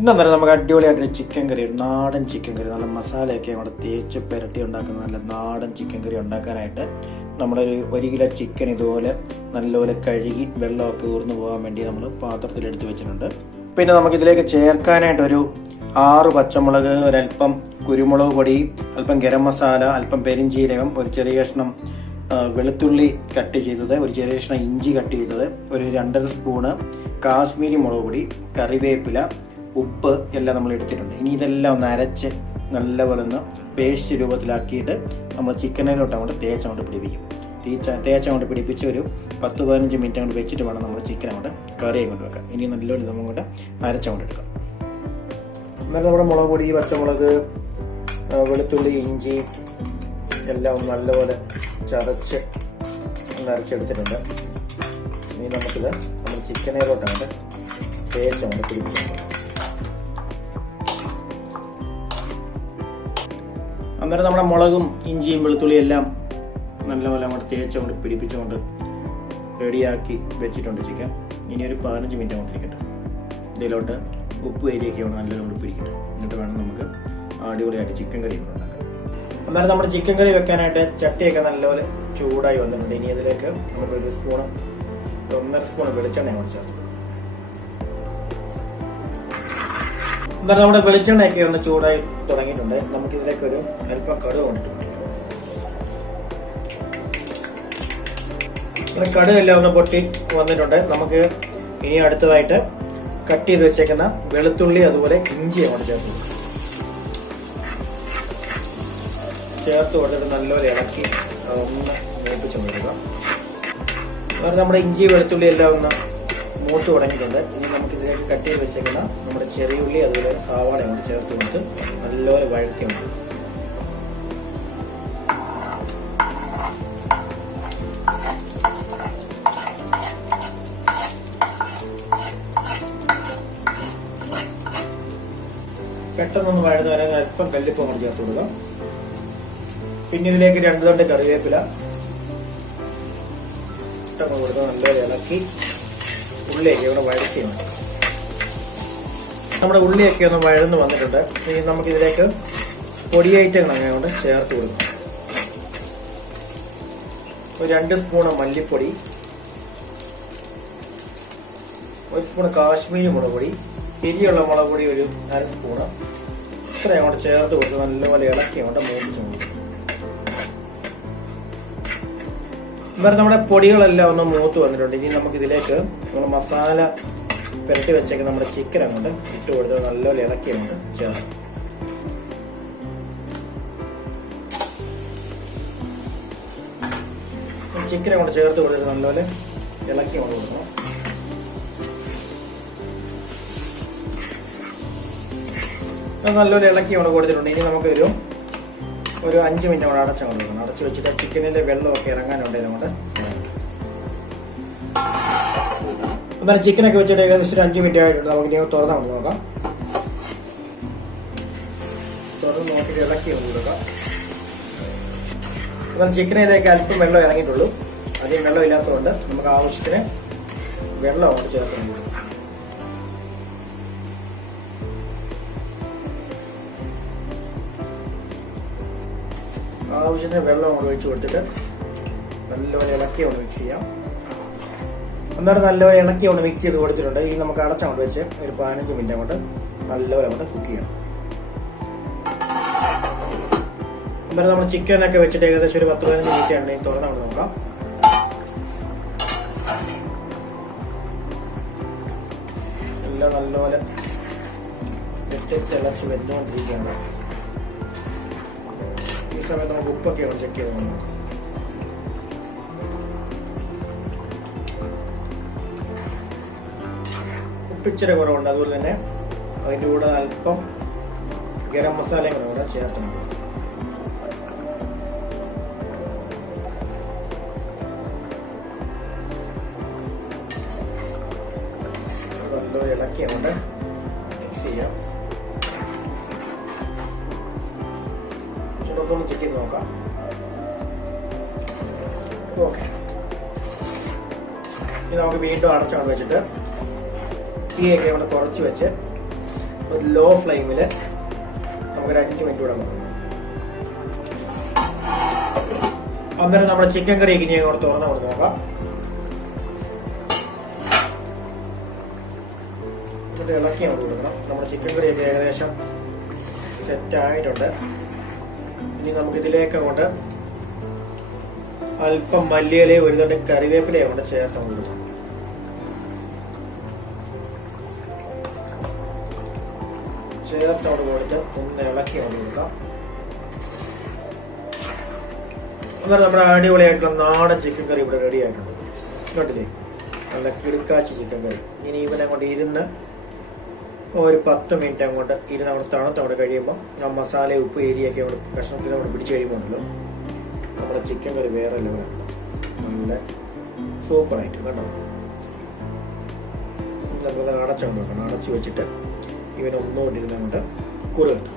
ഇന്നന്നേരം നമുക്ക് അടിപൊളിയായിട്ടൊരു ചിക്കൻ കറി, നാടൻ ചിക്കൻ കറി, നല്ല മസാലയൊക്കെ അവിടെ തേച്ച് പുരട്ടി ഉണ്ടാക്കുന്ന നല്ല നാടൻ ചിക്കൻ കറി ഉണ്ടാക്കാനായിട്ട് നമ്മളൊരു 1 കിലോ ചിക്കൻ ഇതുപോലെ നല്ലപോലെ കഴുകി വെള്ളമൊക്കെ ഊർന്നു പോകാൻ വേണ്ടി നമ്മൾ പാത്രത്തിലെടുത്ത് വെച്ചിട്ടുണ്ട്. പിന്നെ നമുക്കിതിലേക്ക് ചേർക്കാനായിട്ടൊരു 6 പച്ചമുളക്, ഒരല്പം കുരുമുളക് പൊടി, അല്പം ഗരം മസാല, അല്പം പെരിഞ്ചീരകം, ഒരു ചെറിയ കഷ്ണം വെളുത്തുള്ളി കട്ട് ചെയ്തത്, ഒരു ചെറിയ കഷ്ണം ഇഞ്ചി കട്ട് ചെയ്തത്, ഒരു 2.5 സ്പൂണ് കാശ്മീരി മുളക് പൊടി, കറിവേപ്പില, ഉപ്പ് എല്ലാം നമ്മൾ എടുത്തിട്ടുണ്ട്. ഇനി ഇതെല്ലാം ഒന്ന് അരച്ച് നല്ലപോലെ ഒന്ന് പേസ്റ്റ് രൂപത്തിലാക്കിയിട്ട് നമ്മൾ ചിക്കനിലോട്ട് അങ്ങോട്ട് തേച്ചങ്ങോട്ട് പിടിപ്പിക്കും. തേച്ചങ്ങോട്ട് പിടിപ്പിച്ച് ഒരു 10-15 മിനിറ്റ് അങ്ങോട്ട് വെച്ചിട്ട് വേണം നമ്മൾ ചിക്കൻ അങ്ങോട്ട് കറി അങ്ങോട്ട് വെക്കാം. ഇനി നല്ലപോലെ നമ്മങ്ങോട്ട് അരച്ചങ്ങോട്ട് എടുക്കാം. എന്നാലും നമ്മുടെ മുളക് പൊടി, പച്ചമുളക്, വെളുത്തുള്ളി, ഇഞ്ചി എല്ലാം ഒന്ന് നല്ലപോലെ ചതച്ച് ഒന്ന് അരച്ചെടുത്തിട്ടുണ്ട്. ഇനി നമുക്കിത് നമ്മൾ ചിക്കനിലോട്ടാണ് തേച്ചങ്ങോട്ട് പിടിപ്പിക്കുന്നത്. അന്നേരം നമ്മുടെ മുളകും ഇഞ്ചിയും വെളുത്തുള്ളിയും എല്ലാം നല്ലപോലെ അങ്ങോട്ട് തേച്ചങ്ങോട്ട് പിടിപ്പിച്ചുകൊണ്ട് റെഡിയാക്കി വെച്ചിട്ടുണ്ട് ചിക്കൻ. ഇനി ഒരു 15 മിനിറ്റ് അങ്ങോട്ട് ഇരിക്കട്ടെ. ഇതിലോട്ട് ഉപ്പ് ഏരിയൊക്കെ വേണം നല്ലപോലെ പിടിക്കട്ടെ. എന്നിട്ട് വേണം നമുക്ക് അടിപൊളിയായിട്ട് ചിക്കൻ കറി ഉണ്ടാക്കാം. അന്നേരം നമ്മുടെ ചിക്കൻ കറി വെക്കാനായിട്ട് ചട്ടിയൊക്കെ നല്ലപോലെ ചൂടായി വന്നിട്ടുണ്ട്. ഇനി അതിലേക്ക് നമുക്ക് 1 സ്പൂൺ വെളിച്ചെണ്ണ അങ്ങോട്ട് ചേർത്ത്. എന്നാലും നമ്മുടെ വെളിച്ചെണ്ണയൊക്കെ ഒന്ന് ചൂടായി തുടങ്ങിയിട്ടുണ്ട്. നമുക്കിതിലേക്ക് ഒരു അല്പം കടുക് കൊണ്ടിട്ട് പൊട്ടിക്കാം. കടുക് എല്ലാം ഒന്ന് പൊട്ടി വന്നിട്ടുണ്ട്. നമുക്ക് ഇനി അടുത്തതായിട്ട് കട്ട് ചെയ്ത് വെച്ചേക്കുന്ന വെളുത്തുള്ളി അതുപോലെ ഇഞ്ചി അങ്ങോട്ട് ചേർത്ത് കൊടുത്തിട്ട് നല്ലപോലെ ഇളക്കി ഒന്ന് മൂപ്പിച്ച് കൊടുക്കുക. അതുപോലെ നമ്മുടെ ഇഞ്ചി വെളുത്തുള്ളി എല്ലാം ഒന്ന് മൂത്ത് തുടങ്ങിയിട്ടുണ്ട്. ഇനി നമുക്കിതിലേക്ക് കട്ട് ചെയ്ത് വെച്ചേക്കുന്ന നമ്മുടെ ചെറിയുള്ളി അതുപോലെ സവാള അങ്ങോട്ട് ചേർത്ത് കൊടുത്ത് നല്ലപോലെ വഴറ്റുന്നുണ്ട്. പെട്ടെന്നൊന്ന് വഴന്ന് വരാൻ അല്പം കല്ലുപ്പ് അങ്ങോട്ട് ചേർത്ത് കൊടുക്കുക. പിന്നെ ഇതിലേക്ക് 2 തണ്ട് കറിവേപ്പില ഇട്ടങ്ങ് കൊടുക്കുക. നല്ലപോലെ ഇളക്കി ഉള്ളിയൊക്കെ ഇവിടെ വഴറ്റിയുണ്ട്. നമ്മുടെ ഉള്ളിയൊക്കെ ഒന്ന് വഴന്ന് വന്നിട്ടുണ്ട്. ഇനി നമുക്കിതിലേക്ക് പൊടി ഐറ്റങ്ങൾ അങ്ങനെ കൊണ്ട് ചേർത്ത് കൊടുക്കും. ഒരു 2 സ്പൂണ് മല്ലിപ്പൊടി, 1 സ്പൂണ് കാശ്മീരി മുളക് പൊടി, എരിയുള്ള മുളക് പൊടി ഒരു 1/2 സ്പൂണ്, ഇത്രയും അങ്ങോട്ട് ചേർത്ത് കൊടുത്ത് നല്ലപോലെ ഇളക്കി അങ്ങോട്ട് മൂപ്പിച്ച് കൊടുക്കും. ഇവരെ നമ്മുടെ പൊടികളെല്ലാം ഒന്ന് മൂത്ത് വന്നിട്ടുണ്ട്. ഇനി നമുക്കിതിലേക്ക് നമ്മൾ മസാല പുരട്ടി വെച്ചേക്ക് നമ്മുടെ ചിക്കൻ അങ്ങോട്ട് ഇട്ട് കൊടുത്ത് നല്ലപോലെ ഇളക്കി അങ്ങോട്ട് ചേർക്കും. ചിക്കൻ അങ്ങോട്ട് ചേർത്ത് കൊടുത്തിട്ട് നല്ലപോലെ ഇളക്കി അങ്ങോട്ട് കൊടുക്കണം. നല്ലപോലെ ഇളക്കി അങ്ങോട്ട് കൊടുത്തിട്ടുണ്ട്. ഇനി നമുക്ക് ഒരു 5 മിനിറ്റ് കൂടെ അടച്ചങ്ങോട്ട് കൊടുക്കണം. അടച്ചു വെച്ചിട്ട് ചിക്കനിലെ വെള്ളമൊക്കെ ഇറങ്ങാനുണ്ട്. അങ്ങോട്ട് എന്നാലും ചിക്കനൊക്കെ വെച്ചിട്ട് ഏകദേശം ഒരു 5 മിനിറ്റ് ആയിട്ടുണ്ട്. നമുക്ക് ഇനി തുറന്നു നോക്കാം. തുറന്ന് നോക്കിയിട്ട് ഇളക്കി കൊടുക്കാം. എന്നാൽ ചിക്കനിലേക്ക് അല്പം വെള്ളം ഇറങ്ങിയിട്ടുള്ളൂ. അധികം വെള്ളം ഇല്ലാത്തതുകൊണ്ട് നമുക്ക് ആവശ്യത്തിന് വെള്ളം അങ്ങോട്ട് ചേർത്ത് കൊടുക്കാം. ആവശ്യത്തിന് വെള്ളം അങ്ങോട്ട് ഒഴിച്ച് കൊടുത്തിട്ട് നല്ലപോലെ ഇളക്കി ഒന്ന് മിക്സ് ചെയ്യാം. അന്നേരം നല്ലപോലെ ഇളക്കി ഒന്ന് മിക്സ് ചെയ്ത് കൊടുത്തിട്ടുണ്ട്. ഇനി നമുക്ക് അടച്ചങ്ങോട്ട് വെച്ച് ഒരു 15 മിനിറ്റ് അങ്ങോട്ട് നല്ലപോലെ അങ്ങോട്ട് കുക്ക് ചെയ്യണം. അന്നേരം നമ്മൾ ചിക്കനൊക്കെ വെച്ചിട്ട് ഏകദേശം ഒരു 10-15 മിനിറ്റ് ആണ്. തുറന്ന് അങ്ങോട്ട് നോക്കാം. എല്ലാം നല്ലപോലെ തിളച്ച് വെന്തുകൊണ്ടിരിക്കുകയാണ്. ഈ സമയത്ത് നമുക്ക് ഉപ്പൊക്കെ ഒന്ന് ചെക്ക് ചെയ്ത് നോക്കാം. ഉപ്പ് ഇച്ചിരി കുറവുണ്ട്. അതുപോലെ തന്നെ അതിൻ്റെ കൂടെ അല്പം ഗരം മസാലയും കൂടെ ചേർക്കണം. നല്ലൊരു ഇളക്കി അങ്ങോട്ട് മിക്സ് ചെയ്യാം. ഒന്ന് ചെക്ക് ചെയ്ത് നോക്കാം. ഓക്കെ, ഇനി നമുക്ക് വീണ്ടും അടച്ചങ്ങോട്ട് വെച്ചിട്ട് തീയൊക്കെ ഇവിടെ കുറച്ച് വെച്ച് ഒരു ലോ ഫ്ലെയിമിൽ നമുക്കൊരു 5 മിനിറ്റ് കൂടെ നോക്കാം. അന്നേരം നമ്മുടെ ചിക്കൻ കറി ഇനി അങ്ങോട്ട് തുറന്ന് കൊടുത്ത് നോക്കാം. എന്നിട്ട് ഇളക്കി അങ്ങോട്ട് കൊടുക്കണം. നമ്മുടെ ചിക്കൻ കറിയൊക്കെ ഏകദേശം സെറ്റായിട്ടുണ്ട്. ഇനി നമുക്ക് ഇതിലേക്ക് അങ്ങോട്ട് അല്പം മല്ലിയിലയും ഒരു തണ്ട് കറിവേപ്പിലയും കൊണ്ട് ചേർത്ത് കൊടുക്കണം. ചേർത്തോട് കൊടുത്ത് ഒന്ന് ഇളക്കി കൊണ്ട് കൊടുക്കാം. അന്നേരം നമ്മുടെ അടിപൊളിയായിട്ടുള്ള നാടൻ ചിക്കൻ കറി ഇവിടെ റെഡി ആയിട്ടുണ്ട്. കേട്ടില്ലേ, നല്ല കിടുക്കാച്ചി ചിക്കൻ കറി. ഇനി ഇവനെ അങ്ങോട്ട് ഇരുന്ന് ഒരു 10 മിനിറ്റ് അങ്ങോട്ട് ഇരുന്ന് അവിടെ തണുത്തവിടെ കഴിയുമ്പോൾ ആ മസാല ഉപ്പ് ഏരിയൊക്കെ അവിടെ കഷ്ണത്തിൽ അവിടെ പിടിച്ച് കഴിയുമ്പോണ്ടല്ലോ നമ്മുടെ ചിക്കൻ കറി വേറെ ലെവലുണ്ട്. നല്ല സൂപ്പറായിട്ട് കേട്ടോ. നമുക്കത് അടച്ചുകൊണ്ട് വെക്കണം. അടച്ചു വെച്ചിട്ട് ഇവനൊന്നുകൊണ്ടിരുന്ന് അങ്ങോട്ട് കുറുകട്ടെ.